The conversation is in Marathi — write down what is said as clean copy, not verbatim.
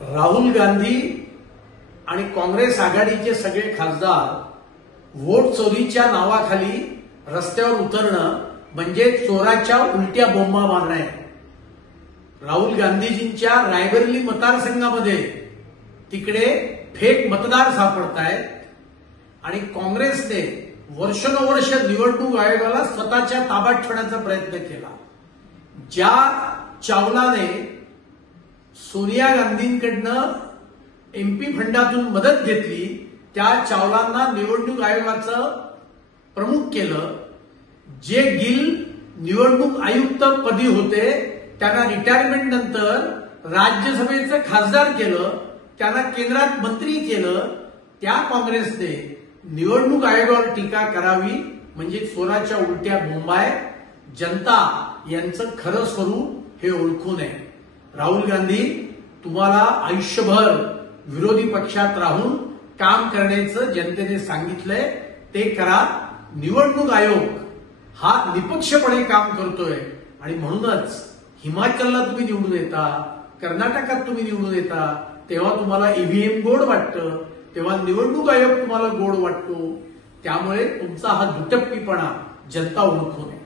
राहुल गांधी आणि काँग्रेस आघाडीचे सगळे खासदार वोट चोरीच्या नावाखाली रस्त्यावर उतरणं म्हणजे चोराच्या उलट्या बोंबा मारणं आहे. राहुल गांधीजींच्या रायबरेली मतदारसंघामध्ये तिकडे फेक मतदार सापडतायत आणि काँग्रेसने वर्षानुवर्ष निवडणूक आयोगाला स्वतःच्या ताब्यात ठेवण्याचा प्रयत्न केला. ज्या चावलाने सोनिया गांधींकडनं एमपी फंडातून मदत घेतली त्या चावलांना निवडणूक आयोगाचं प्रमुख केलं. जे गिल निवडणूक आयुक्त पदी होते त्यांना रिटायरमेंट नंतर राज्यसभेचं खासदार केलं, त्यांना केंद्रात मंत्री केलं. त्या काँग्रेसने निवडणूक आयोगावर टीका करावी म्हणजे चोराच्या उलट्या बोंबा आहे. जनता यांचं खरं स्वरूप हे ओळखू नये. राहुल गांधी, तुम्हाला आयुष्यभर विरोधी पक्षात राहून काम करण्याचं जनतेने सांगितलंय, ते करा. निवडणूक आयोग हा निपक्षपणे काम करतोय आणि म्हणूनच हिमाचलला तुम्ही निवडून येता, कर्नाटकात तुम्ही निवडून येता, तेव्हा तुम्हाला ईव्हीएम गोड वाटतं, तेव्हा निवडणूक आयोग तुम्हाला गोड वाटतो. त्यामुळे तुमचा हा दुटप्पीपणा जनता ओळखू नये.